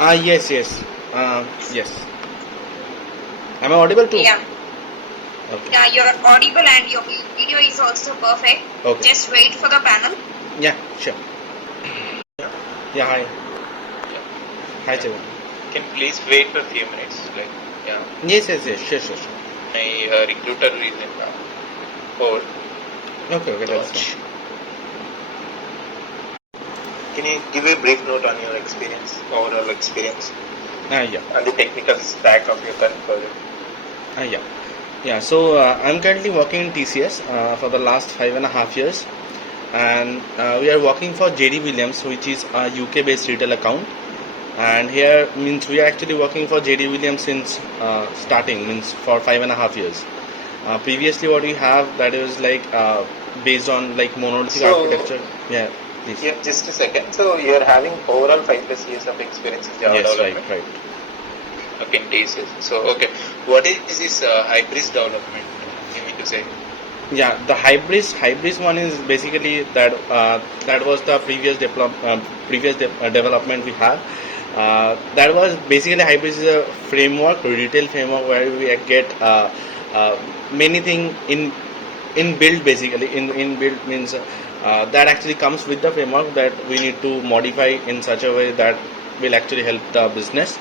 Yes, yes. Yes. Am I audible too? Yeah. Okay. Yeah, you're audible and your video is also perfect. Okay. Just wait for the panel. Yeah, sure. Yeah, hi. Yeah. Hi, Chevan. Can please wait for a few minutes? Yes, yes, yes. Sure, sure, sure. My recruiter is in hold. Okay, okay, to that's watch. fine. Can you give a brief note on your experience, overall experience, Yeah. and the technical stack of your current project? Yeah. Yeah, so I'm currently working in TCS for the last 5.5 years, and we are working for JD Williams, which is a UK based retail account. And here means we are actually working for JD Williams since starting, means for 5.5 years. Previously, what we have that is like based on like monolithic architecture. Yeah, please. Yeah, just a second. So you're having overall 5+ years of experience in Java Yes, development. right. Okay, in TCS. So what is this hybrid development? You mean to say? Yeah, the hybrids one is basically that that was the previous development we have. That was basically hybrids is a framework, retail framework where we get many thing in build basically in build means that actually comes with the framework that we need to modify in such a way that will actually help the business.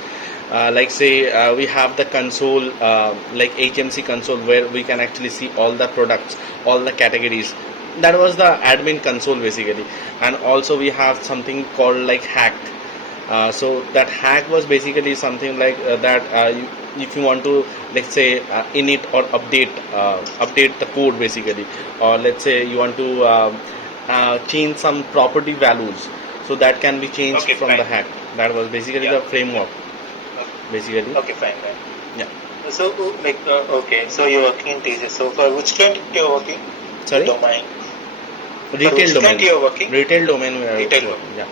Like say we have the console like HMC console where we can actually see all the products, all the categories. That was the admin console basically. And also we have something called like hack. So that hack was basically something like that if you want to, let's say, init or update the code basically, or let's say you want to change some property values, so that can be changed Okay, from fine. the hack. That was basically Yeah. the framework basically. Okay, fine. Yeah. So okay, so you're working in TCS. So for which client you're working? Sorry? The domain. Retail which domain. client you're working? Retail domain we are Retail working. domain. Yeah.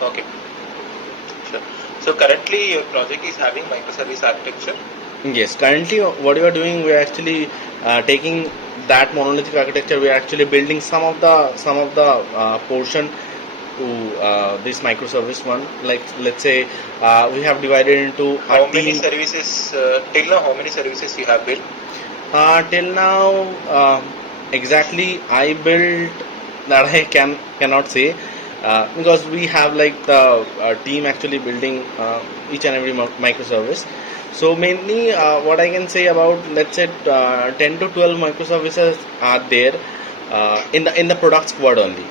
Okay. Sure. So currently your project is having microservice architecture. Yes, currently what we are doing, we are actually taking that monolithic architecture. We are actually building some of the portion to this microservice one. Like let's say we have divided into How a many team. services till now? How many services you have built? Till now, exactly I built that I cannot say because we have like the team actually building each and every microservice. So mainly, what I can say about, let's say 10 to 12 microservices are there in the product squad only.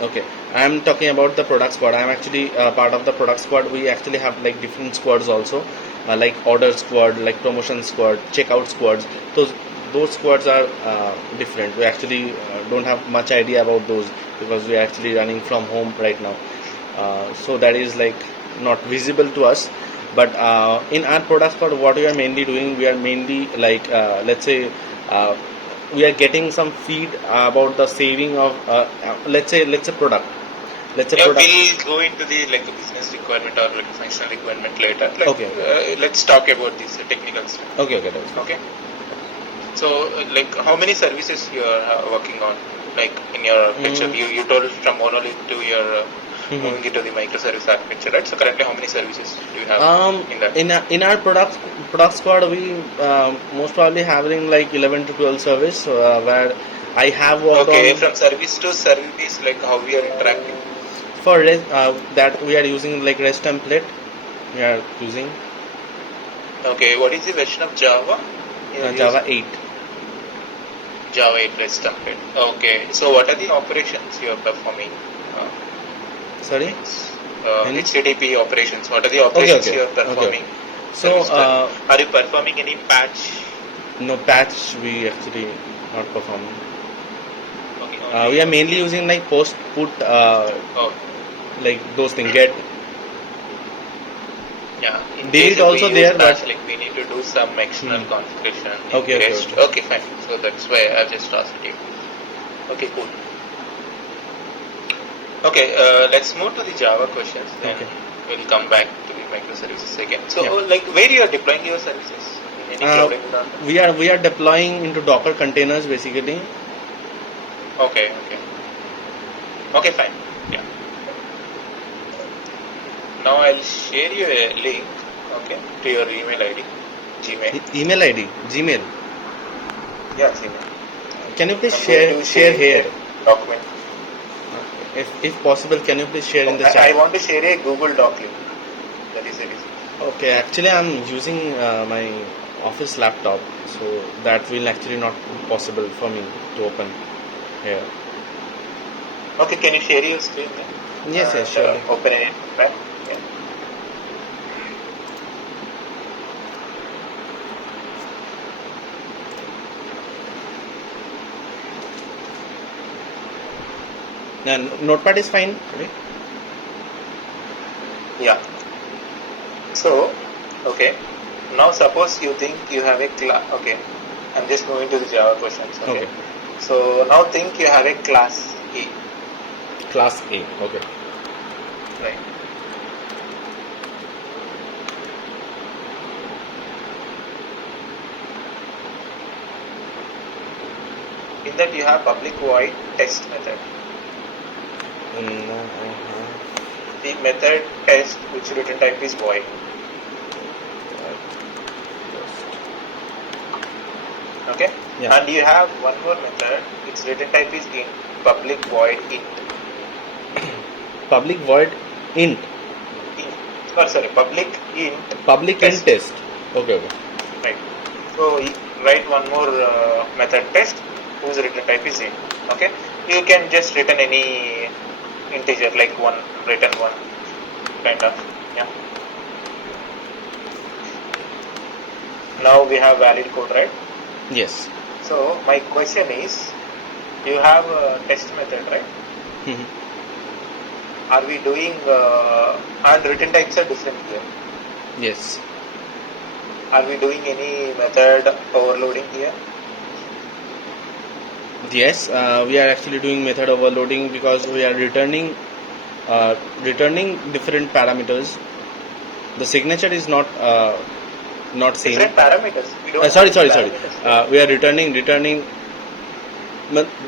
Okay, I'm talking about the product squad. I'm actually part of the product squad. We actually have like different squads also, like order squad, like promotion squad, checkout squads. Those squads are different. We actually don't have much idea about those because we are actually running from home right now. So that is like not visible to us. But in our product squad, what we are mainly doing, we are mainly like let's say. We are getting some feed about the saving of let's say product. Let's say Yeah, product. we'll go into the like a business requirement or like a functional requirement later. Okay. Let's talk about this technical stuff. Okay, that's Okay. So like how many services you are working on? Like in your architecture, you told from monolith to your moving into the microservice architecture, right? So currently, how many services do you have in that? In our product squad, we most probably having like 11 to 12 service where I have worked Okay, on. from service to service, like how we are interacting. For REST, that we are using like REST template. We are using Okay, what is the version of Java? Java 8. Java 8 REST template. Okay, so what are the operations you are performing? Sorry? HTTP operations. What are the operations you are performing? So, are you performing any patch? No patch. We actually not performing. Okay, we are mainly using like post put like those things get. Yeah, in delete case also we there, use but like we need to do some external configuration. Okay, REST. Okay, fine. So that's why I've just asked you. Okay, cool. Okay, let's move to the Java questions. Then we'll come back to the microservices again. So, like, where you are deploying your services? In any cloud environment? We are deploying into Docker containers basically. Okay, fine. Yeah. now I'll share you a link, okay, to your email ID, Gmail. Email ID, Gmail. Yeah, Gmail. Can you please I'm going to share here? a document. If possible, can you please share in the I chat? want to share a Google Doc link. That is the reason. Okay, actually I'm using my office laptop, so that will actually not possible for me to open here. Okay, can you share your screen then? Yes, surely. Open it back. Yeah. And Notepad is fine, right? Yeah. So, okay. Now suppose you think you have a class. Okay. I'm just moving to the Java questions. Okay. So now think you have a class A. Class A. Okay. Right. In that you have public void test method. The method test which return type is void. Okay. Yeah. And you have one more method. Its return type is int. Public void int. Public void int. Public int. Public test. int test. Okay. Right. So write one more method test whose return type is int. Okay. You can just return any integer like one, return one, kind of. Yeah. Now we have valid code, right? Yes. So my question is, you have a test method, right? Are we doing and return types are different here? Yes. Are we doing any method overloading here? Yes, we are actually doing method overloading because we are returning different parameters. The signature is not same. Different parameters. We don't Sorry. have parameters. We are returning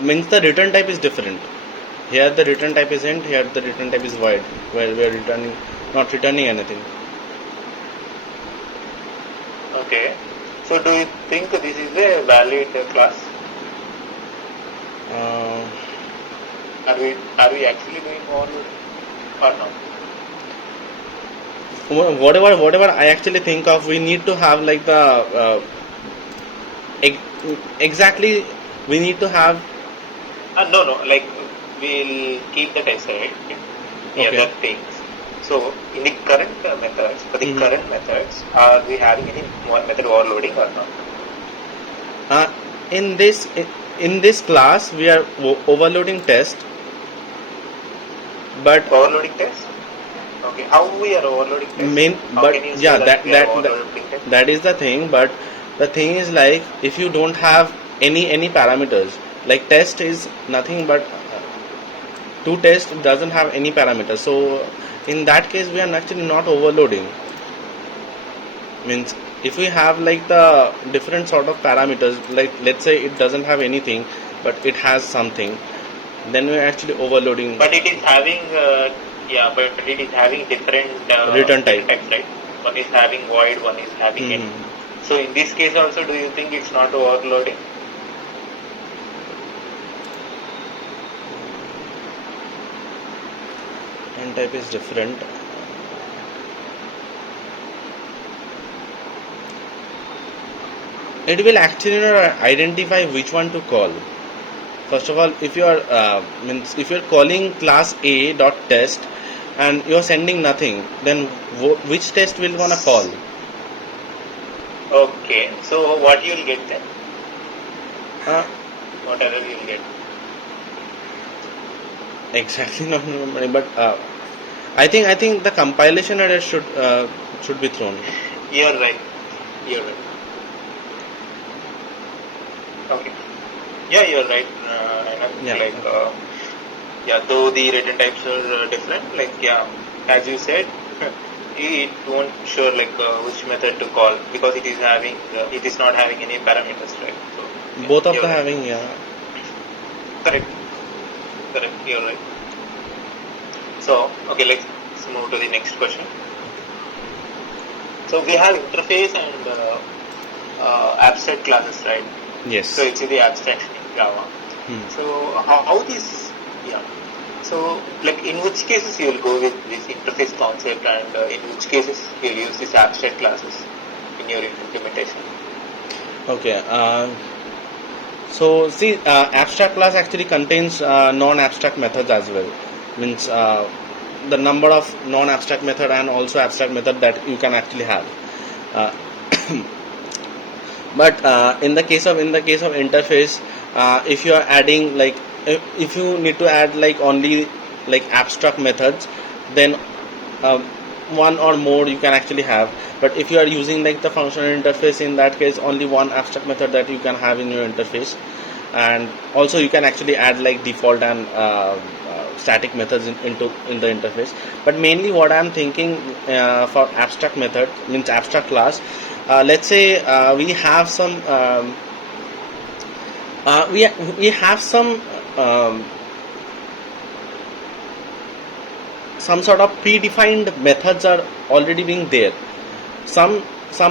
means the return type is different. Here the return type is int. Here the return type is void. Where we are not returning anything. Okay. So do you think this is a valid class? Are we actually doing overloading or no? Whatever I actually think of, we need to have like the exactly we need to have. No. Like we'll keep the test right. The Okay. other things. So in the current methods, for the current methods, are we having any method overloading or not? In this class, we are overloading test, but Overloading test. Okay. How we are overloading test? How can you say that we are overloading test? that is the thing. But the thing is like if you don't have any parameters, like test is nothing but to test doesn't have any parameters. So in that case, we are actually not overloading. Means if we have like the different sort of parameters, like let's say it doesn't have anything, but it has something, then we're actually overloading. But it is having but it is having different Return type. types, right? One is having void, one is having int. So in this case also, do you think it's not overloading? N type is different. It will actually not identify which one to call. First of all, if you are if you are calling class A dot test and you are sending nothing, then which test will wanna call? Okay. So what you will get then? What error you will get? Exactly not remembering, but I think the compilation error should be thrown. You are right. Okay. Yeah, you are right. Though the return types are different, as you said, it won't show which method to call because it is not having any parameters, right? So Both of them right. having Correct. You're right. So okay, let's let's move to the next question. So we have interface and abstract classes, right? Yes. So it's the abstraction in Java. So how this, yeah. So like in which cases you will go with this interface concept, and in which cases you will use these abstract classes in your implementation? Okay. So see, abstract class actually contains non-abstract methods as well. Means the number of non-abstract method and also abstract method that you can actually have. Uh, but in the case of interface, if you are adding like if you need to add like only like abstract methods, then one or more you can actually have. But if you are using like the functional interface, in that case only one abstract method that you can have in your interface. And also you can actually add like default and static methods in the interface. But mainly what I am thinking for abstract method means abstract class, let's say we have some we have some sort of predefined methods are already being there. Some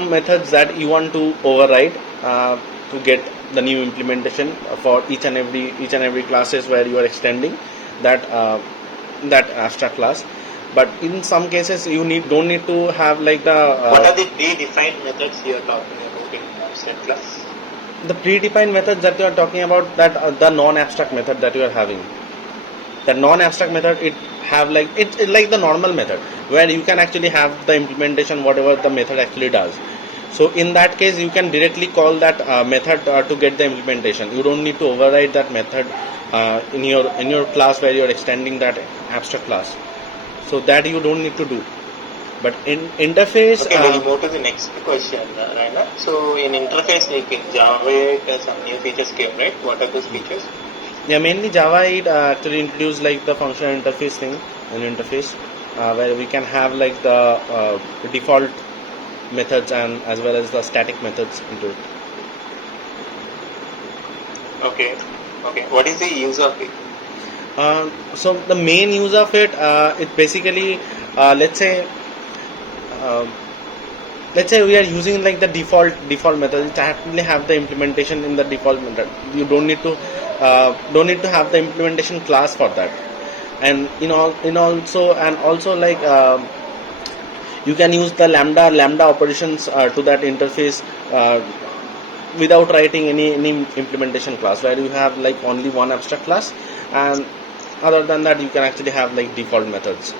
methods that you want to override to get the new implementation for each and every classes where you are extending that that abstract class. But in some cases you don't need to have like the what are the predefined methods you are talking about in abstract class? The predefined methods that you are talking about, that the non-abstract method that you are having. The non-abstract method, it have like it's like the normal method where you can actually have the implementation whatever the method actually does. So in that case you can directly call that method to get the implementation. You don't need to override that method in your class where you are extending that abstract class. So that you don't need to do. But in interface, okay, we'll move to the next question, Raina. So in interface, like in Java 8, some new features came, right? What are those features? Yeah, mainly Java 8 actually introduced like the functional interface thing in interface, where we can have like the default methods and as well as the static methods into it. Okay. What is the use of it? So the main use of it, it basically let's say we are using like the default method. It actually have the implementation in the default method. You don't need to have the implementation class for that. And also like you can use the lambda operations to that interface without writing any implementation class, where you have like only one abstract class, and other than that you can actually have like default methods.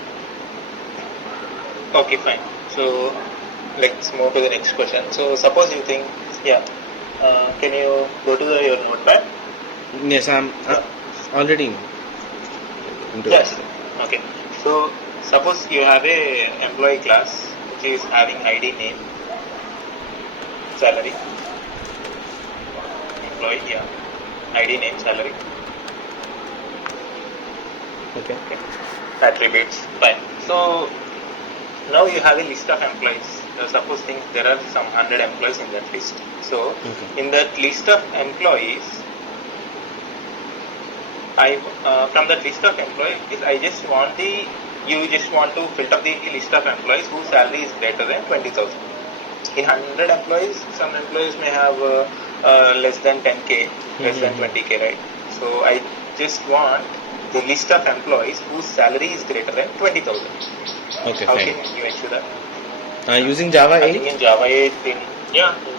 Okay, fine. So let's move to the next question. So suppose you think, can you go to your notepad? Yes, I'm already into yes. it. Okay. So suppose you have a employee class which is having ID, name, salary. Employee, ID, name, salary. Okay. Attributes, fine. So now you have a list of employees. Suppose there are some 100 employees in that list. So in that list of employees, from that list of employees, you just want to filter the list of employees whose salary is greater than 20,000. In 100 employees, some employees may have less than 10k, less than 20k, right? So I just want the list of employees whose salary is greater than 20,000. Okay, How fine. can you ensure that? Using Java 8? I think in Java 8, in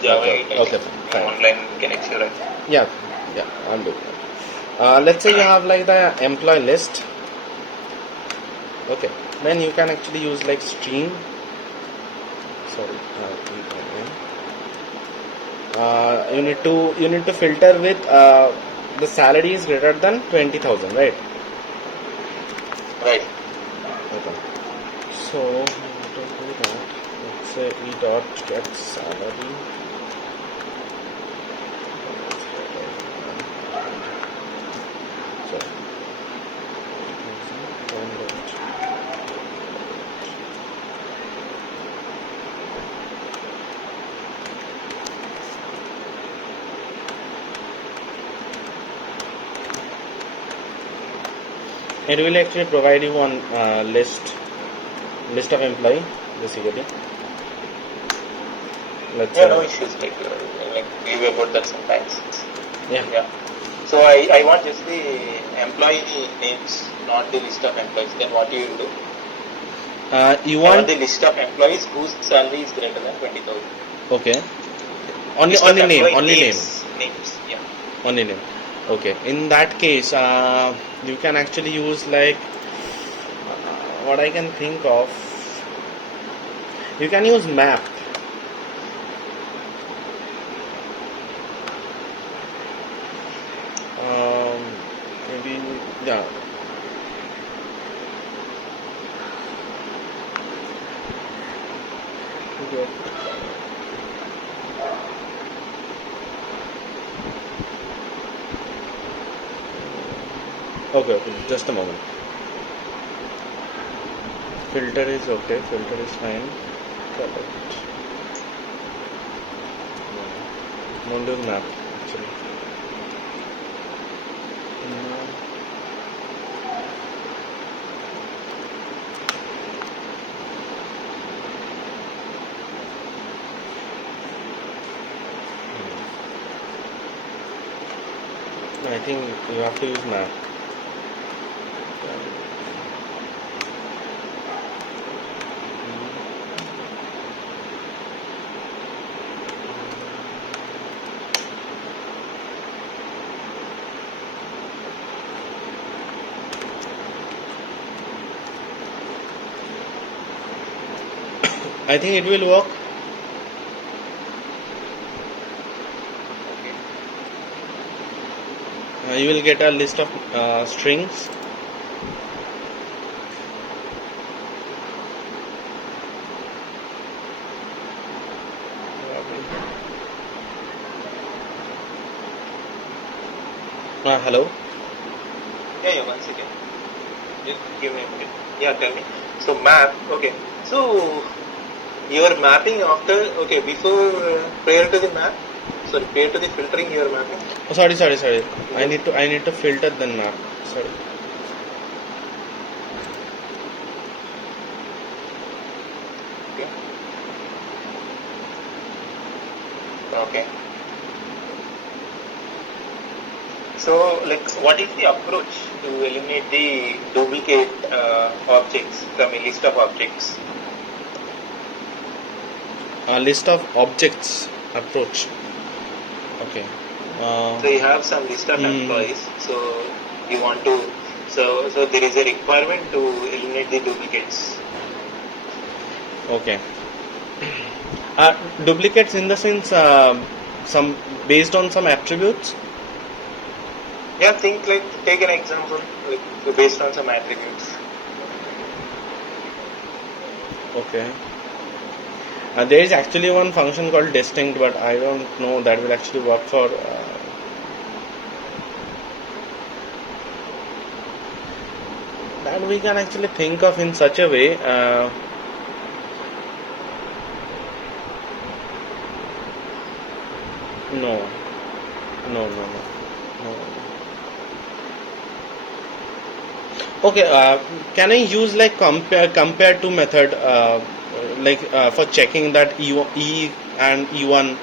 Java 8, okay, fine. Online you can ensure it. Yeah, I'll do that. Let's say you have like the employee list. Okay, then you can actually use like stream. Sorry, you need to filter with the salary is greater than 20,000, right? Right. Okay. So to do that, let's say e dot get salary. So it will actually provide you one list list of employee basically. Let's Yeah, no issues. Like we were about that sometimes. yeah. Yeah. So I want just the employee names, not the list of employees. Then what you will do? You I want want the list of employees whose salary is greater than 20,000. okay. Only List of name, employee only name, names. Yeah. only name. Okay. In that case, you can actually use like what I can think of. You can use map. Maybe yeah. Okay. Okay, just a moment. Filter is okay, filter is fine. Correct. Won't use map actually. I think you have to use map. I think it will work. You will get a list of strings. Hello. Yeah, one second. Just give me a minute. Yeah, tell me. So map, okay. So you are mapping after, okay, before, prior to the map, sorry, prior to the filtering you are mapping. Oh, sorry. I need to filter the map. Sorry. Okay. Okay. So, like, what is the approach to eliminate the duplicate objects from a list of objects? A list of objects approach. Okay. So you have some list of employees. So you want to. So there is a requirement to eliminate the duplicates. Okay. Duplicates in the sense some based on some attributes. Yeah, think like take an example like based on some attributes. Okay. There is actually one function called distinct, but I don't know that will actually work for. That we can actually think of in such a way. No. Okay, can I use like compare to method for checking that E and E1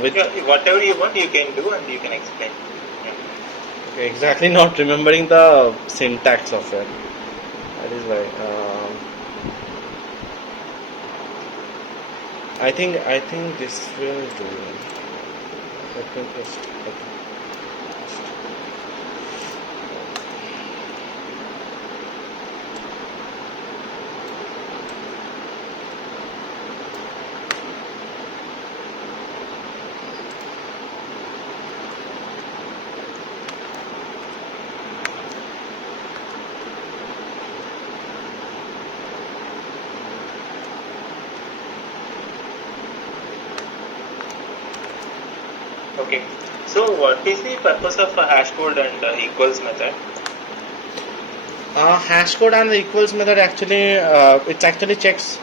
with Yeah, whatever you want, you can do and you can explain. Yeah. okay, exactly not remembering the syntax of it. That is why. I think this will do. Let me just. Okay. Okay. So what is the purpose of a hash code and equals method? Hash code and the equals method actually it actually checks.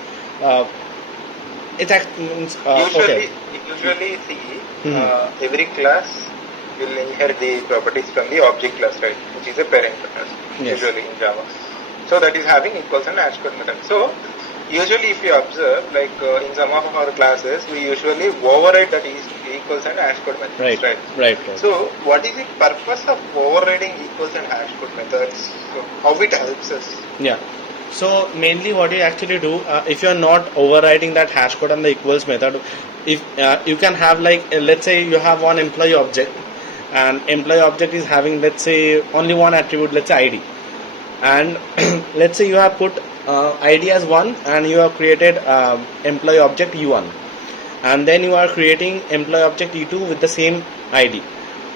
Means okay. Usually see every class will inherit the properties from the object class, right? Which is a parent class, Yes. usually in Java. So that is having equals and hash code method. So usually if you observe, like in some of our classes, we usually override that equals and hash code methods, right? So what is the purpose of overriding equals and hash code methods? So how it helps us? Yeah. So mainly what you actually do, if you are not overriding that hash code and the equals method, if you can have like let's say you have one employee object, and employee object is having, let's say, only one attribute, let's say ID, and let's say you have put ID as 1 and you have created employee object E1, and then you are creating employee object E2 with the same ID.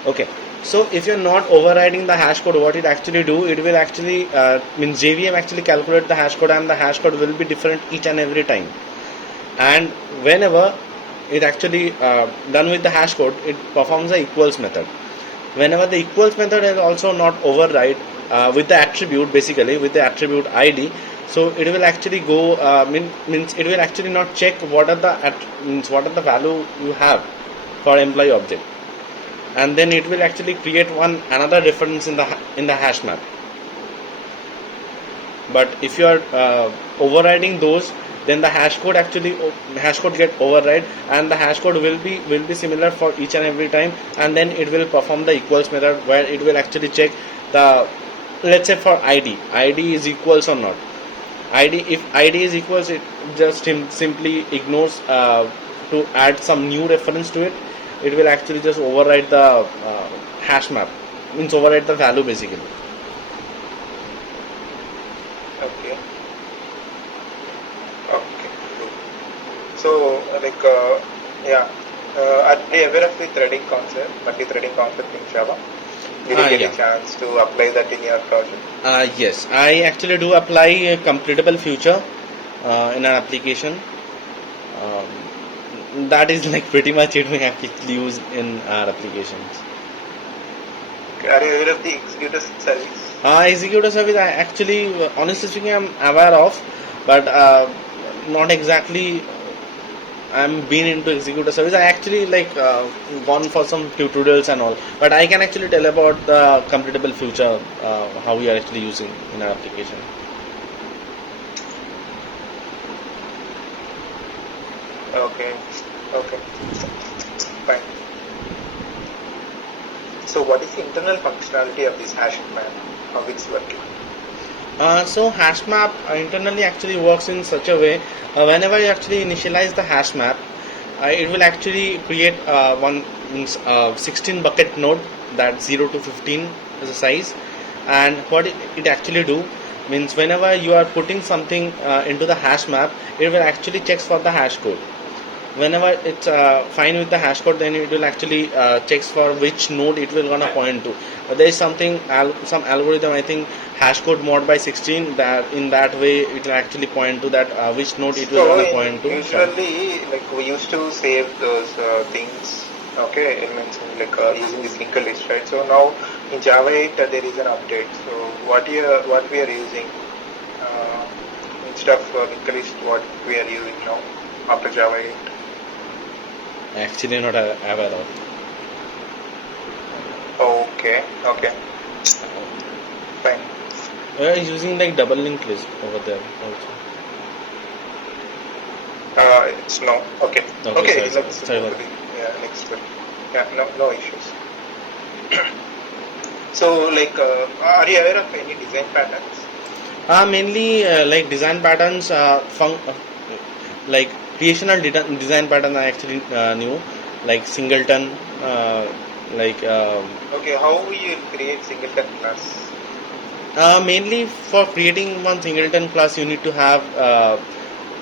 Okay, so if you're not overriding the hash code, what it actually do, it will actually means JVM actually calculate the hash code, and the hash code will be different each and every time. And whenever it actually done with the hash code, it performs the equals method. Whenever the equals method is also not override with the attribute, basically with the attribute ID, so it will actually go means it will actually not check what are the value you have for employee object, and then it will actually create another reference in the hash map. But if you are overriding those, then the hash code get override, and the hash code will be similar for each and every time, and then it will perform the equals method, where it will actually check the, let's say for ID is equals or not. If ID is equals, it just simply ignores to add some new reference to it. It will actually just override the hash map, means override the value basically. Okay. So are you aware of the threading concept, multi-threading concept in Java? Did you get a chance to apply that in your project? Yes, I actually do apply a completable feature in an application. That is like pretty much it we actually use in our applications. Okay. Are you aware of the executor service? Executor service, I actually, honestly speaking, I'm aware of, but not exactly. I'm been into executor service. I actually gone for some tutorials and all, but I can actually tell about the completable feature, how we are actually using in our application. Okay, fine. So what is the internal functionality of this hash map? How it's working? So hash map internally actually works in such a way, whenever you actually initialize the hash map, it will actually create 16 bucket node, that 0 to 15 is the size. And what it actually do means, whenever you are putting something into the hash map, it will actually checks for the hash code. Whenever it's fine with the hash code, then it will actually checks for which node it will gonna point to. There is something some algorithm, I think hash code mod by 16, that in that way it will actually point to that which node it will gonna point to. Usually, like we used to save those things. Okay, it means using this linked list, right? So now in Java 8 there is an update. So what we are using instead of linked list, what we are using now after Java 8? Actually not aware of. Okay, fine. We are using like double linked list over there also. It's no. Okay. Sorry. Let's move to the next step. Yeah, no issues. So, are you aware of any design patterns? Mainly like design patterns, like creational design pattern I actually knew, like singleton, Okay, how will you create singleton class? mainly for creating one singleton class, you need to have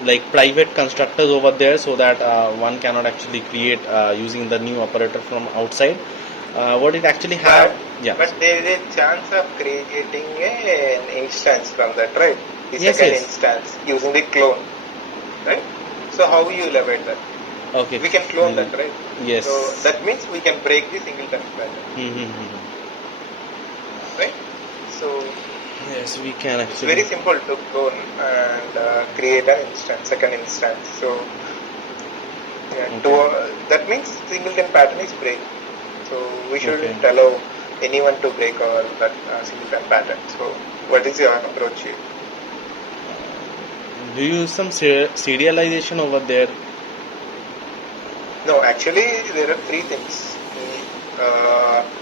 like private constructors over there, so that one cannot actually create using the new operator from outside. What it actually have, but there is a chance of creating an instance from that, right? The Yes, second yes. instance using the clone, right? So how will you elaborate that? Okay. We can clone that, right? Yes. So that means we can break the singleton pattern, right? So Yes, we can it's actually. very simple to clone and create an instance, second instance. So that means singleton pattern is break. So we shouldn't allow anyone to break that singleton pattern. So what is your approach here? Do you use some serialization over there? No, actually there are three things.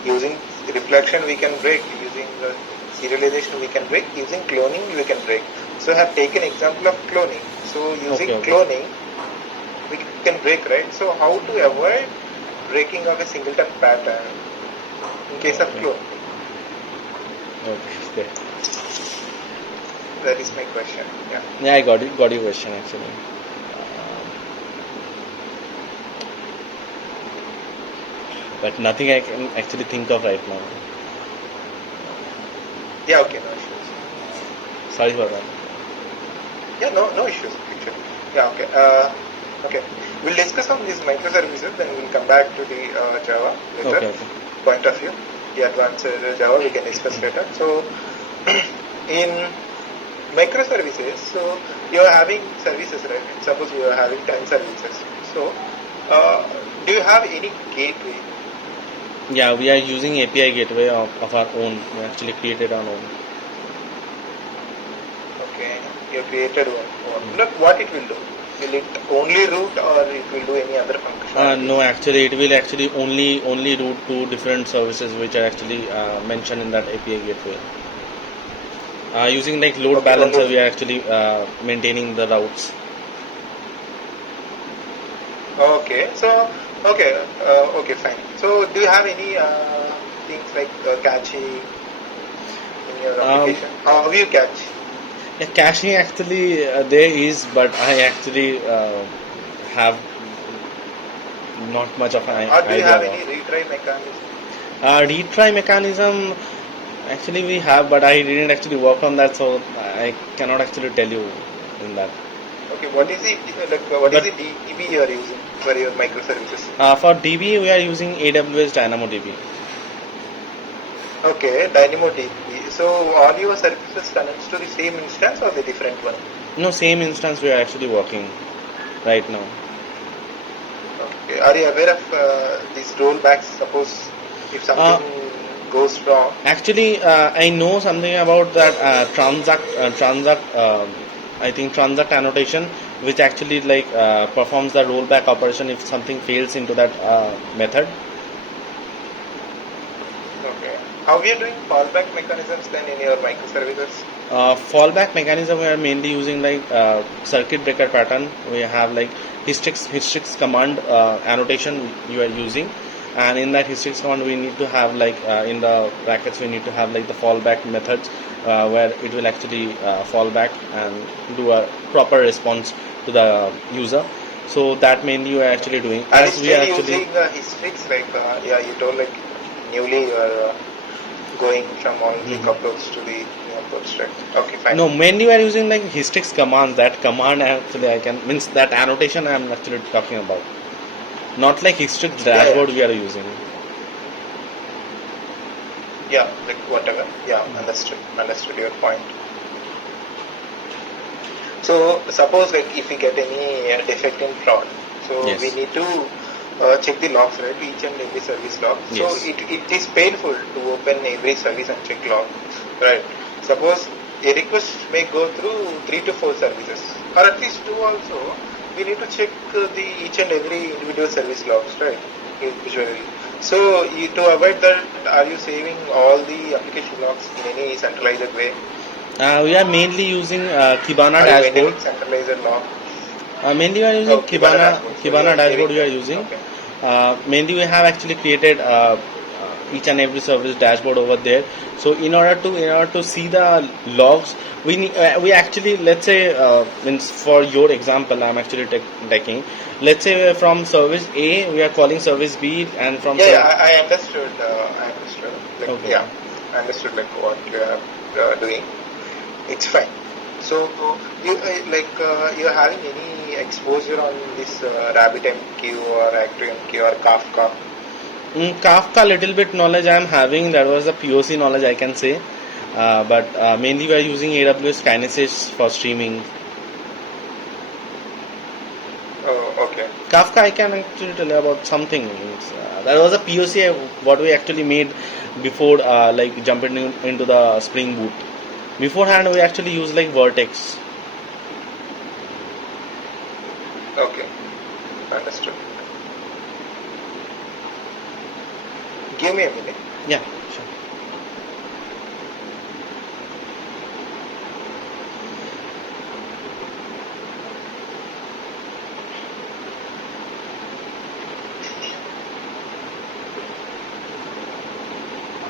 Using reflection we can break, using serialization we can break, using cloning we can break. So I have taken example of cloning. So using Okay. cloning we can break, right? So how to avoid breaking of a singleton pattern in case of Okay. cloning? Okay. That is my question. Yeah. Yeah, I got it. Got your question actually. But nothing I can actually think of right now. Yeah, okay, no issues. Sorry for that. Yeah, no issues actually. Yeah, okay. Okay. We'll discuss on these microservices, then we'll come back to the Java later. Okay. Point of view. The advanced Java we can discuss later. So, in microservices, so you are having services, right? Suppose you are having 10 services. So, do you have any gateway? Yeah, we are using API gateway of our own. We actually created our own. Okay, you created one. Look, what it will do? Will it only route or it will do any other function? No, actually, it will actually only route to different services which are actually mentioned in that API gateway. Using like load Okay, balancer, only- we are actually maintaining the routes. Okay, so okay, fine. So, do you have any things like caching in your application? How do you catch? Yeah, caching actually there is, but I actually have not much of an Or do you idea have about. any retry mechanism? Retry mechanism, actually we have, but I didn't actually work on that, so I cannot actually tell you in that. Okay, what is the what is But the DB you are using for your microservices? for DB, we are using AWS DynamoDB. Okay, DynamoDB. So all your services connects to the same instance or the different one? No, same instance we are actually working right now. Okay, are you aware of these rollbacks? Suppose if something goes wrong. Actually, I know something about that I think transact annotation, which actually like performs the rollback operation if something fails into that method. Okay, how we are doing fallback mechanisms then in your microservices? Fallback mechanism we are mainly using like circuit breaker pattern. We have like hystrix command annotation you are using, and in that hystrix command we need to have like in the brackets we need to have like the fallback methods where it will actually fall back and do a proper response to the user. So that mainly we are actually doing Are you as we are still actually. using Hystrix? Like yeah, you told like newly you are going from all the uploads to the new uploads, right? Okay, fine. No, mainly we are using like hystrix command. That command actually I can means that annotation I am actually talking about. Not like hystrix dashboard we are using. Yeah, like whatever. Yeah, understood your point. So suppose like if we get any defect in prod, so Yes. we need to check the logs, right? Each and every service log. Yes. So it is painful to open every service and check log, right? Suppose a request may go through 3 to 4 services, or at least 2 also. We need to check the each and every individual service logs, right? Usually. So to avoid that, are you saving all the application logs in any centralized way? We are mainly using Kibana Are you dashboard. maintaining centralized log? Mainly we are using Kibana dashboard. So you Kibana are dashboard we saving are that. using. Okay. Mainly we have actually created each and every service dashboard over there. So in order to see the logs, we actually, let's say means for your example I'm actually taking. Let's say from service A we are calling service B, and from I understood. I understood. Like Okay. yeah, I understood like what you are doing. It's fine. So you you're having any exposure on this RabbitMQ or ActiveMQ or Kafka? Kafka little bit knowledge I am having. That was the POC knowledge I can say. But mainly we are using AWS Kinesis for streaming. Oh, okay. Kafka I can actually tell you about something. That was a POC what we actually made before like jumping into the Springboot. Beforehand we actually used like Vertex. Okay, understood. Give me a minute. Yeah, sure.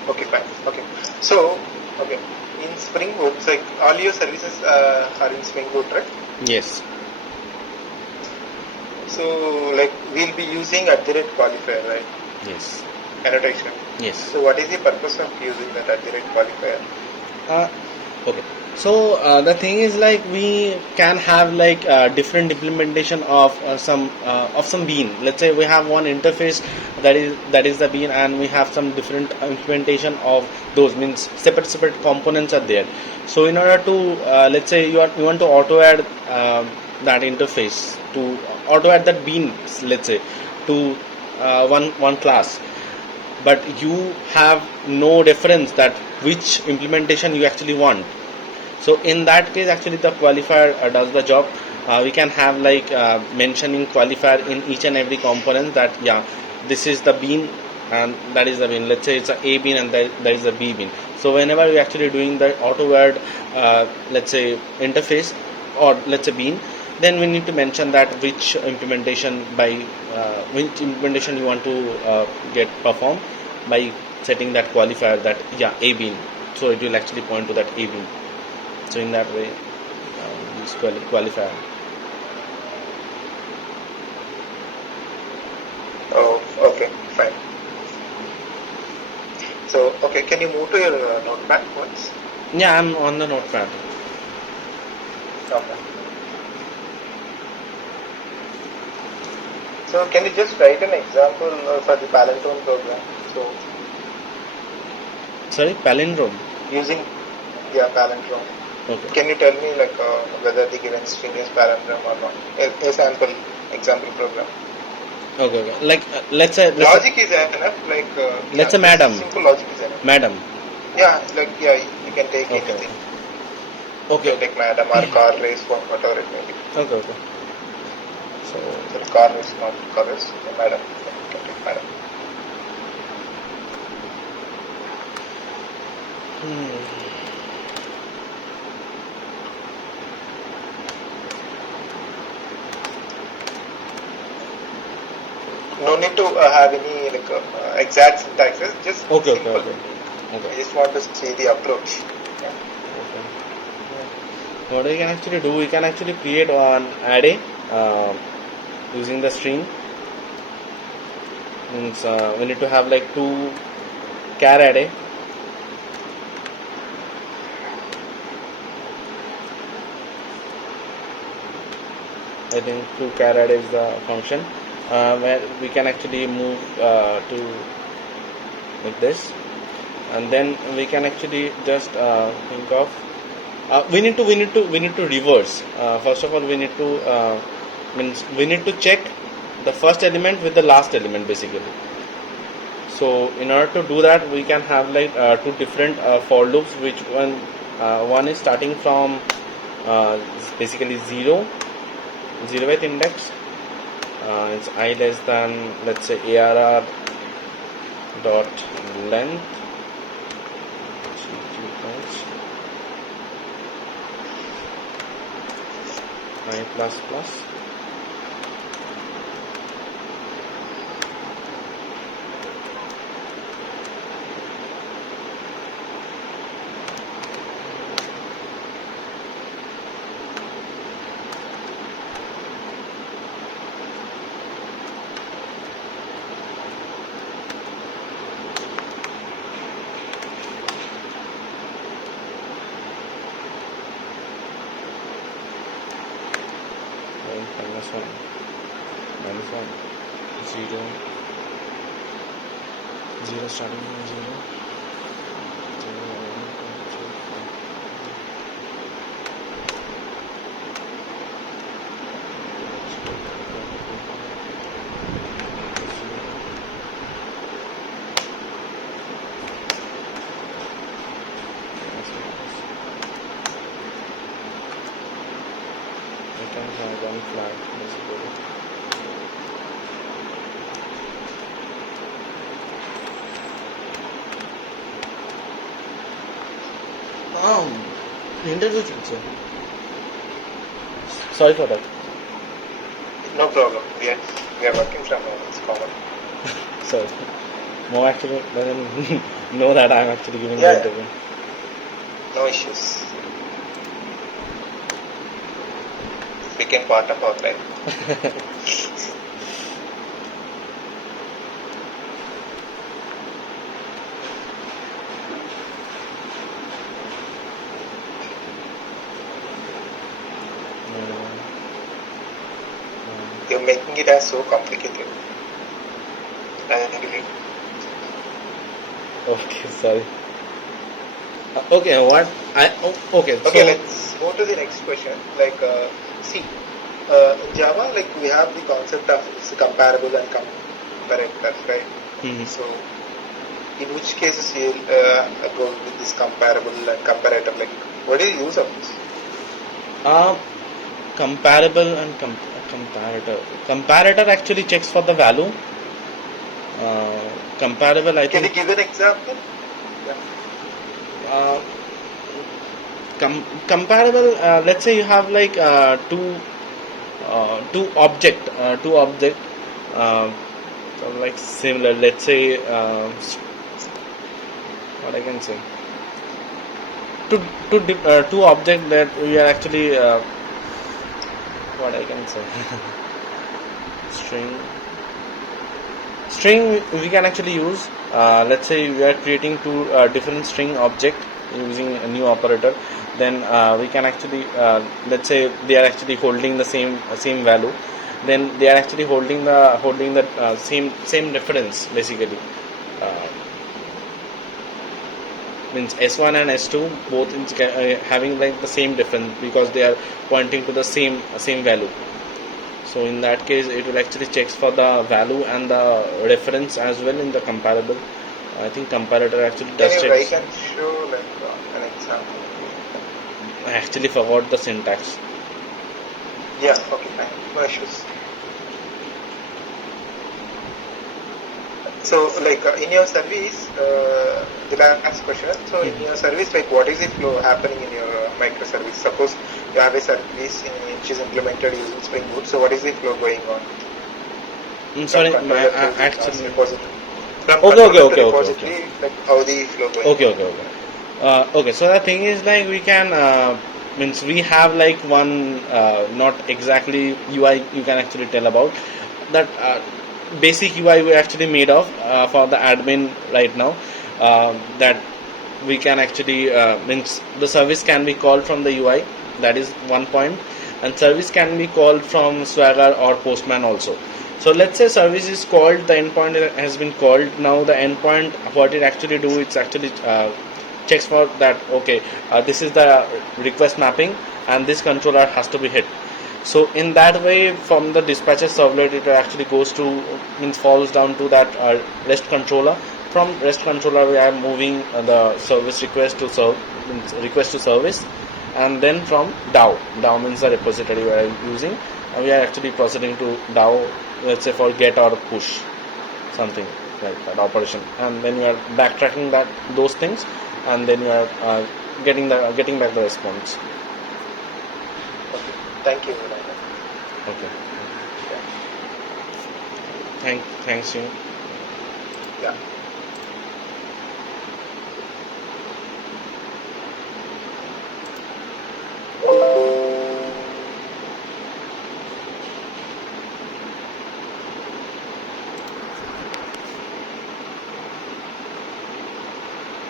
Okay, fine. Okay. So, okay. In Springboot, like all your services are in Springboot, right? Yes. So, like we'll be using @qualifier, right? Yes. Annotation. Yes. So, what is the purpose of using that @qualifier? Okay. So the thing is, like, we can have like different implementation of some bean. Let's say we have one interface that is the bean, and we have some different implementation of those. Means separate components are there. So in order to let's say you want to auto add that interface, to auto add that bean, let's say, to one class, but you have no reference that which implementation you actually want. So in that case, actually the qualifier does the job. We can have like mentioning qualifier in each and every component, that yeah, this is the bean and that is the bean. Let's say it's a bean and that is a B bean. So whenever we actually doing the auto word let's say interface, or let's say bean, then we need to mention that which implementation you want to get performed by setting that qualifier, that yeah, A bean. So it will actually point to that A bean. So in that way, this qualifier. Oh, okay, fine. So, okay, can you move to your notepad once? Yeah, I'm on the notepad. Okay. So, can you just write an example for the palindrome program? So, Sorry, palindrome. using palindrome. Okay. Can you tell me like whether the given string is palindrome or not? A sample example program. Okay. Like let's say Logic is enough. Like let's say madam. Simple logic is enough. Madam. Yeah, like you can take Okay. anything. Okay. You can take madam or car race, whatever it may be. Okay. So So car race, not car race. Madam. You can take madam. No need to have any like exact syntaxes. Just okay. simple. I just want to see the approach. Yeah. Okay. What we can actually do, we can actually create an array using the string. Means we need to have like two char array. I think two char array is the function where we can actually move to like this, and then we can actually just think of we need to reverse. First of all, we need to check the first element with the last element, basically. So in order to do that, we can have like two different for loops, which one is starting from basically 0th index. It's I less than, let's say, arr dot length I plus plus. minus 1 0 starting from 0 we can have one flag basically. Interview sir. Sorry for that. No problem. We are working from home. It's common. Sorry. Mo actually doesn't know that I'm actually giving Yeah, the interview. No issues. Became part of our life. You're making it as so complicated. I agree. Okay, sorry. Okay, what? Okay, Okay, so let's go to the next question. Like, see, in Java, like we have the concept of it's comparable and comparator, right? Mhm. So, in which cases you'll go with this comparable and comparator? Like, what is the use of this? comparable and comparator. Comparator actually checks for the value. Comparable, I Can you think. give an example? Yeah. Uh, comparable. Let's say you have like two object. Uh, so like similar. Let's say what I can say. Two object that we are actually what I can say. string string we can actually use. Let's say we are creating two different string object using a new operator. Then we can actually let's say they are actually holding the same value. Then they are actually holding the same reference basically. Uh, Means S1 and S2 both having like the same difference because they are pointing to the same value. So in that case, it will actually checks for the value and the reference as well in the comparable. I think comparator actually Can does you checks. write and show like an example? I actually forgot the syntax. Yeah. Okay. Fine. No issues. So, like in your service, the last question. So, in your service, like, what is the flow happening in your microservice? Suppose you have a service which is implemented using Springboot. So, what is the flow going on Sorry, from controller to the actually. repository? From Okay, controller to okay. repository, like how the flow going Okay, on? okay. So the thing is like we can means we have like one not exactly UI you can actually tell about that basic UI we actually made of for the admin right now that we can actually means the service can be called from the UI. That is one point, and service can be called from Swagger or Postman also. So let's say service is called, the endpoint has been called. Now the endpoint, what it actually do, it's actually checks for that. Okay, this is the request mapping, and this controller has to be hit. So in that way, from the dispatcher servlet, it actually goes to means falls down to that REST controller. From REST controller, we are moving the service request to request to service, and then from DAO. DAO means the repository we are using. We are actually processing to DAO. Let's say for get or push, something like that operation, and then you are backtracking those things, and then you are getting back the response. Okay. Thank you, Vinay. Okay. Yeah. Thanks you. Yeah.